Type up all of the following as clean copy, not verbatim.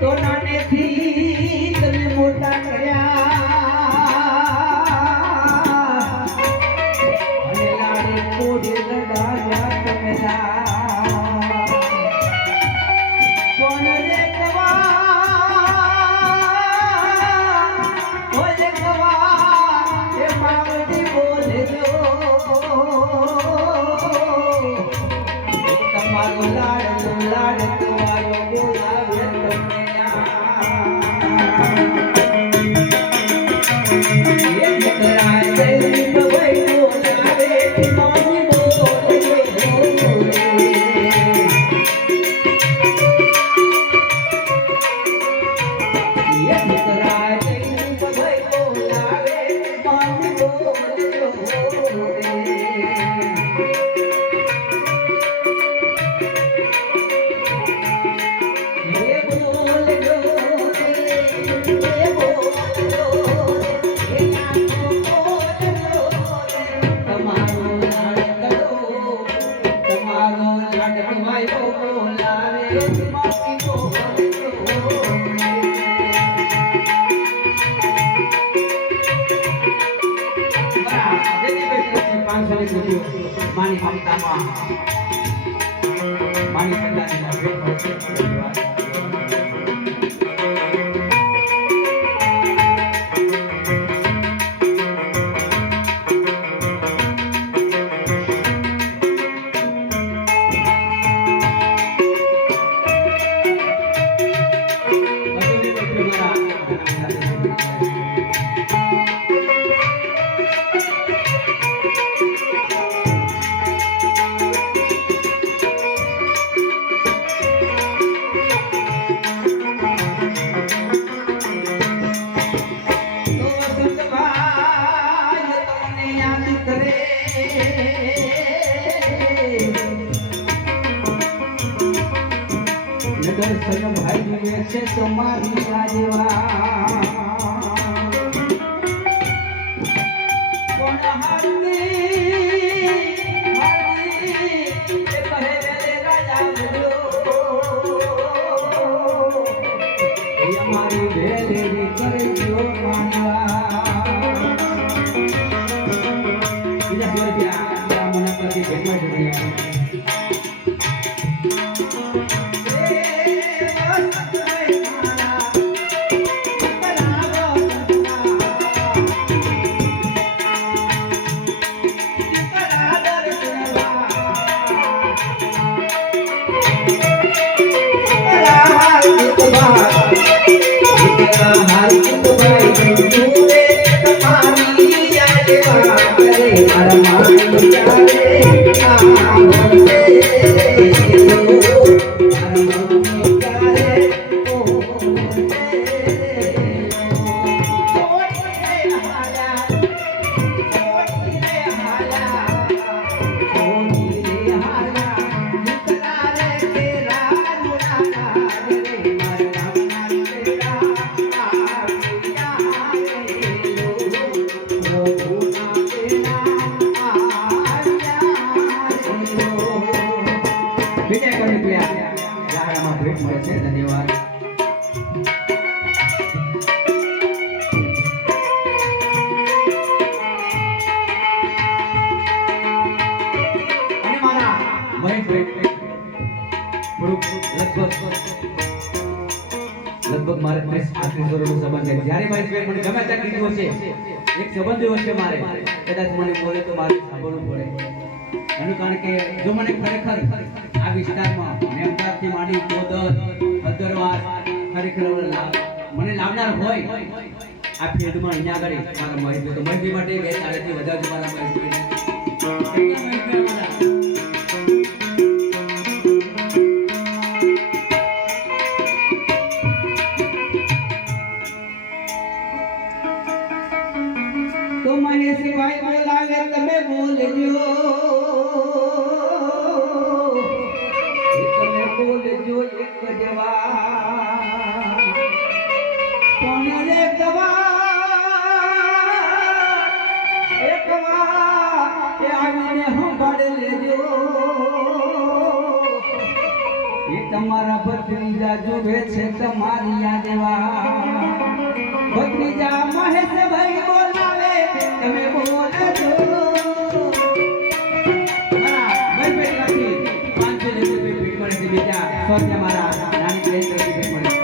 તો નાનેથી તમે મોટા કર્યા અને લાડે કોડે લડાવ્યા તમે કોણ રે કવા એ માવડી બોલે જો તમારો લાડ તમારો બોલાવે માની મમતામાં માની દર્શન ભાઈ જુએ છે તમારી રાજવા કોણ હારની એ કહે રે રાજા બોલો એ અમારી ભેલેરી કરે જો માનવા બીજા સોરભ્યા મને પ્રતિ ભેટવા જોઈએ મહેશભાઈ મને ગમે ત્યાં કીધું હશે એક સંબંધ હશે મારે કદાચ મને બોલે તો મારે સાંભળવું પડે એનું કારણ કે જો મને ખરેખર આ વિસ્તારમાં મેમદારથી માંડી કોદર ભદ્રવાસ ખરેખર મને લાવનાર હોય આ ફિલ્ડમાં અહીંયા આગળ મારા મહેશભાઈ તો મહેશભાઈ માટે બે તાળીથી વધારે મારા મહેશભાઈ તો મહેશભાઈ બોલાવે તમે બોલજો તમે બોલજો એક જવા પણ રે એક વાર આવીને સંભાળ લેજો એ તમારા ભત્રીજા જોવે છે તમારી આ દેવા ભત્રીજા મહેશભાઈ બોલાવે તમે બોલજો મારા ભાઈ ભાઈ 500 રૂપિયા ભેટ મળે છે બીજા 100 મારા નાની બેન તરફથી ભેટ મળે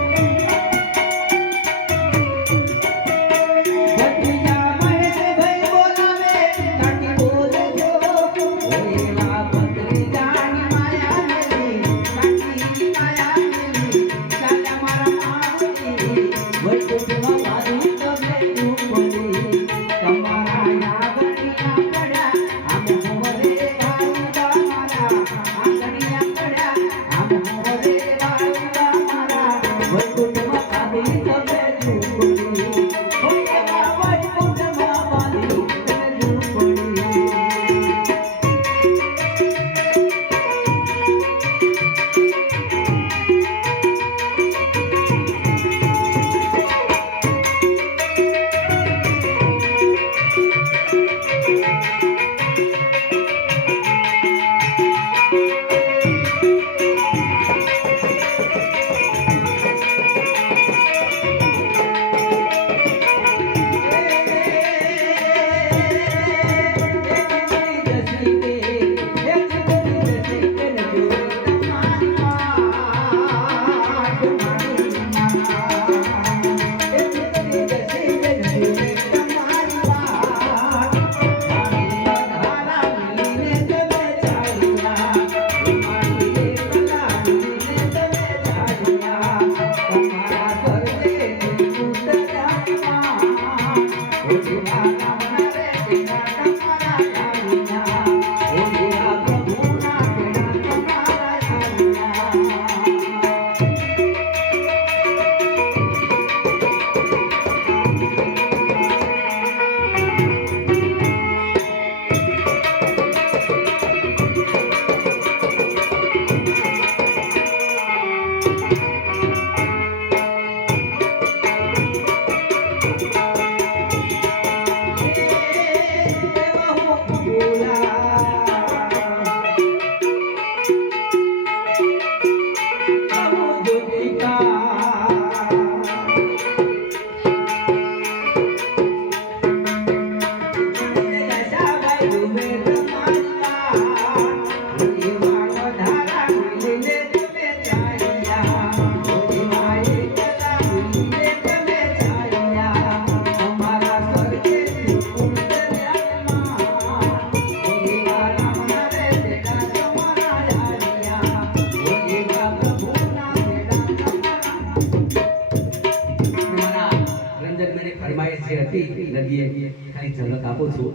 નદીએ ખાલી ઝલક આપું છું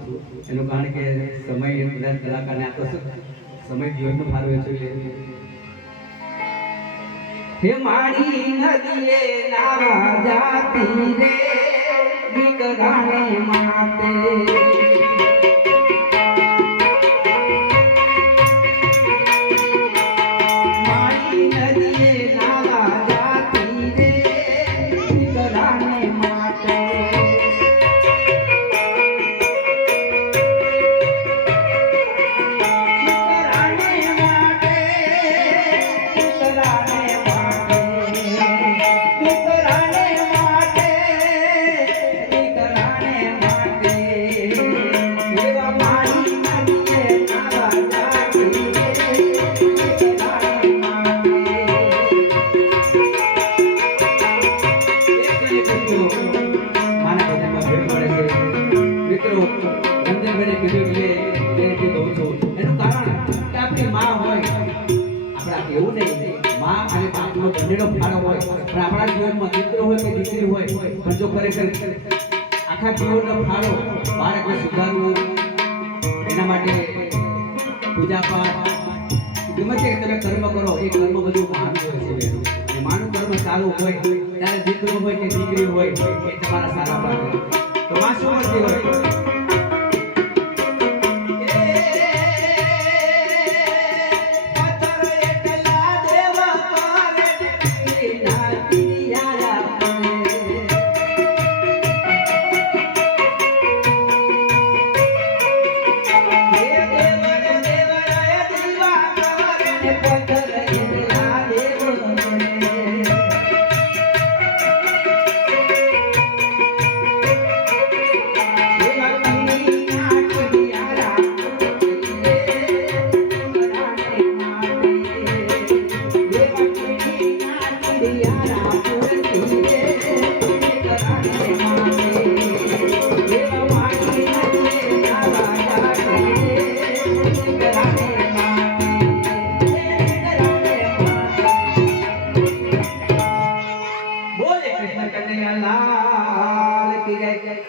એનું કારણ કે સમય બધા કલાકારને આપો છો સમય દિવસનો ફાળો વેચો છે હે મારી નદીએ નાવા જાતી રે દીકરાને માટે મિત્રો રંજનભાઈને કીધું એટલે એ રીતે કહું છું. એનું કારણ કે આપણી માં હોય, આપણા એવું નહીં, માં અને બાપનો બંનેનો ફાળો હોય, પણ આપણા જીવનમાં દીકરો હોય કે દીકરી હોય, પણ જો ખરેખર આખા જીવનનો ફાળો બાળકને સુધારવું, એના માટે પૂજા પાઠ ગમે તે તમે કર્મ કરો, એ કર્મ બધું માનું હોય છે બહેનો. અને માનું કર્મ સારું હોય ત્યારે દીકરો હોય કે દીકરી હોય એ તમારા સારા પાડે. તો માં શું કરતી હોય?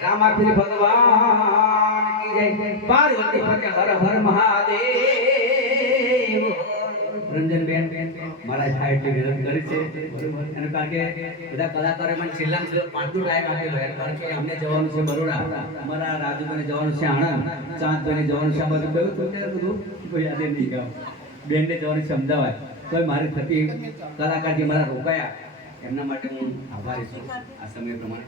રામાપીર ભગવાન કી જય, પાર્વતી પતે હર હર મહાદેવ. રંજનબેન મારા થાય એટલી વિનંતી કરી છે, બરોબર. એનું કારણ કે બધા કલાકારો મને છેલ્લા પાંચનું ટાઈમ આપેલો, એનું કારણ કે અમને જવાનું છે બરોડા, અમારા રાજુભાઈને જવાનું છે આણંદ, ચાંદભાઈને જવાનું છે આ બધું કયું હતું ત્યારે બધું કોઈ યાદ નહીં ગામ, બેનને જવાનું છે અમદાવાદ. તો મારી થતી કલાકાર જે મારા રોકાયા એમના માટે હું આભારી છું આ સમય પ્રમાણે.